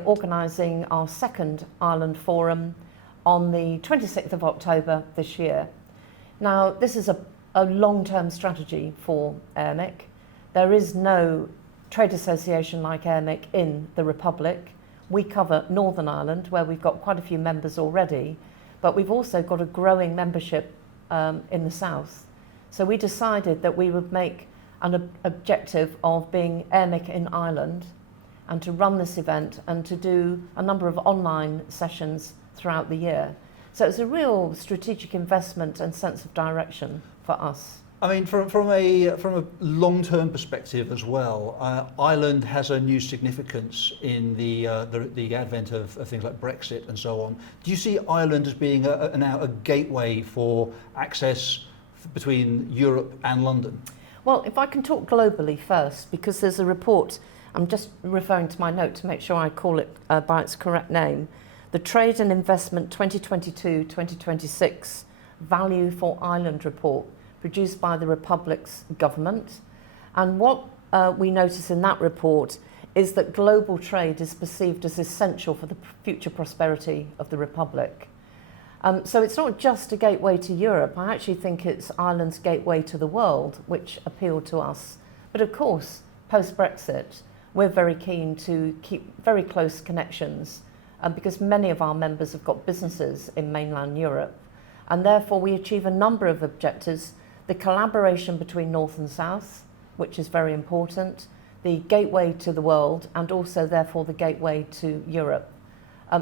we're organising our second Ireland Forum on the 26th of October this year. Now, this is a long-term strategy for AIRMIC. There is no trade association like AIRMIC in the Republic. We cover Northern Ireland, where we've got quite a few members already, but we've also got a growing membership in the south. So we decided that we would make an objective of being AIRMIC in Ireland and to run this event and to do a number of online sessions throughout the year. So it's a real strategic investment and sense of direction for us. I mean, from a long-term perspective as well, Ireland has a new significance in the advent of things like Brexit and so on. Do you see Ireland as being now a gateway for access between Europe and London? Well, if I can talk globally first, because there's a report, I'm just referring to my note to make sure I call it by its correct name, the Trade and Investment 2022-2026 Value for Ireland report, produced by the Republic's government. And what we notice in that report is that global trade is perceived as essential for the future prosperity of the Republic. So it's not just a gateway to Europe. I actually think it's Ireland's gateway to the world, which appealed to us. But of course, post-Brexit, we're very keen to keep very close connections because many of our members have got businesses in mainland Europe. And therefore we achieve a number of objectives: the collaboration between North and South, which is very important, the gateway to the world, and also therefore the gateway to Europe.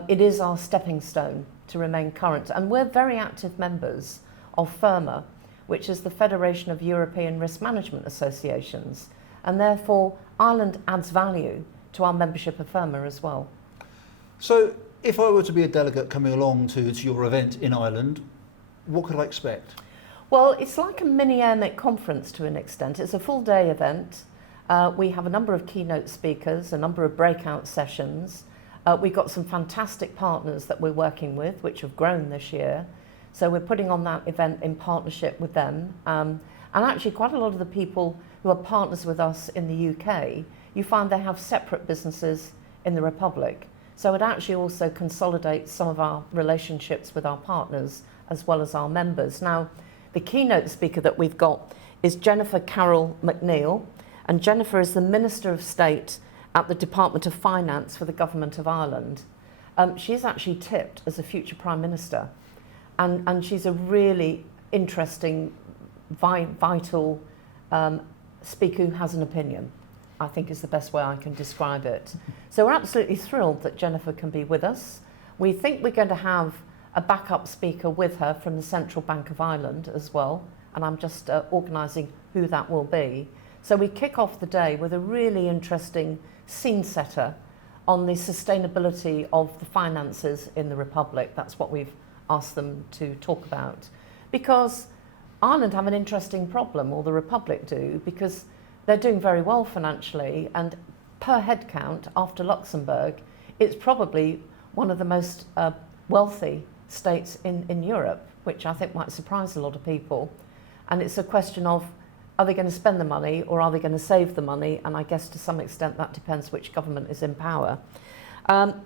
It is our stepping stone to remain current. And we're very active members of FIRMA, which is the Federation of European Risk Management Associations. And therefore Ireland adds value to our membership of FIRMA as well. So if I were to be a delegate coming along to your event in Ireland, what could I expect? Well, it's like a mini AIRMIC conference to an extent. It's a full day event. We have a number of keynote speakers, a number of breakout sessions. We've got some fantastic partners that we're working with, which have grown this year. So we're putting on that event in partnership with them. And actually quite a lot of the people who are partners with us in the UK, you find they have separate businesses in the Republic. So it actually also consolidates some of our relationships with our partners as well as our members. Now, the keynote speaker that we've got is Jennifer Carroll McNeill, and Jennifer is the Minister of State at the Department of Finance for the Government of Ireland. She's actually tipped as a future Prime Minister, and she's a really interesting, vital speaker who has an opinion, I think is the best way I can describe it. So we're absolutely thrilled that Jennifer can be with us. We think we're going to have a backup speaker with her from the Central Bank of Ireland as well, and I'm just organising who that will be. So we kick off the day with a really interesting scene setter on the sustainability of the finances in the Republic. That's what we've asked them to talk about. Because Ireland have an interesting problem, or the Republic do, because they're doing very well financially, and per head count after Luxembourg, it's probably one of the most wealthy states in Europe, which I think might surprise a lot of people. And it's a question of, are they going to spend the money or are they going to save the money? And I guess to some extent that depends which government is in power.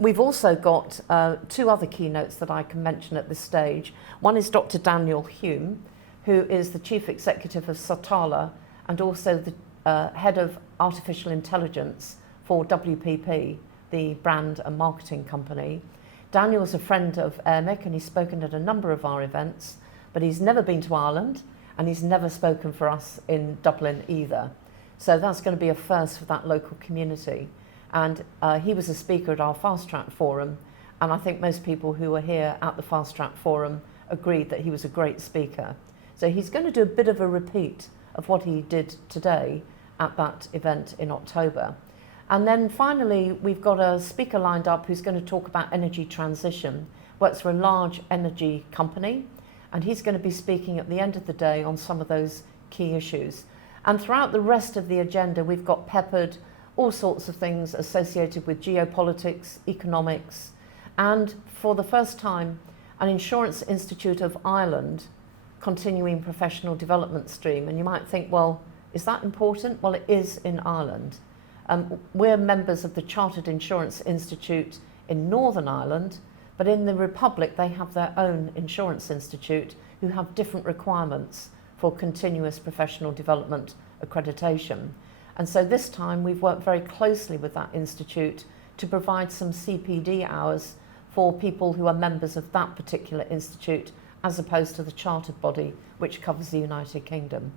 We've also got two other keynotes that I can mention at this stage. One is Dr. Daniel Hume, who is the Chief Executive of Sotala and also the Head of Artificial Intelligence for WPP, the brand and marketing company. Daniel's a friend of AIRMIC and he's spoken at a number of our events, but he's never been to Ireland and he's never spoken for us in Dublin either. So that's going to be a first for that local community. And he was a speaker at our Fast Track Forum, and I think most people who were here at the Fast Track Forum agreed that he was a great speaker. So he's going to do a bit of a repeat of what he did today at that event in October. And then finally, we've got a speaker lined up who's going to talk about energy transition, works for a large energy company, and he's going to be speaking at the end of the day on some of those key issues. And throughout the rest of the agenda, we've got peppered all sorts of things associated with geopolitics, economics, and for the first time, an Insurance Institute of Ireland continuing professional development stream. And you might think, well, is that important? Well, it is in Ireland. We're members of the Chartered Insurance Institute in Northern Ireland, but in the Republic they have their own insurance institute who have different requirements for continuous professional development accreditation. And so this time we've worked very closely with that institute to provide some CPD hours for people who are members of that particular institute, as opposed to the chartered body which covers the United Kingdom.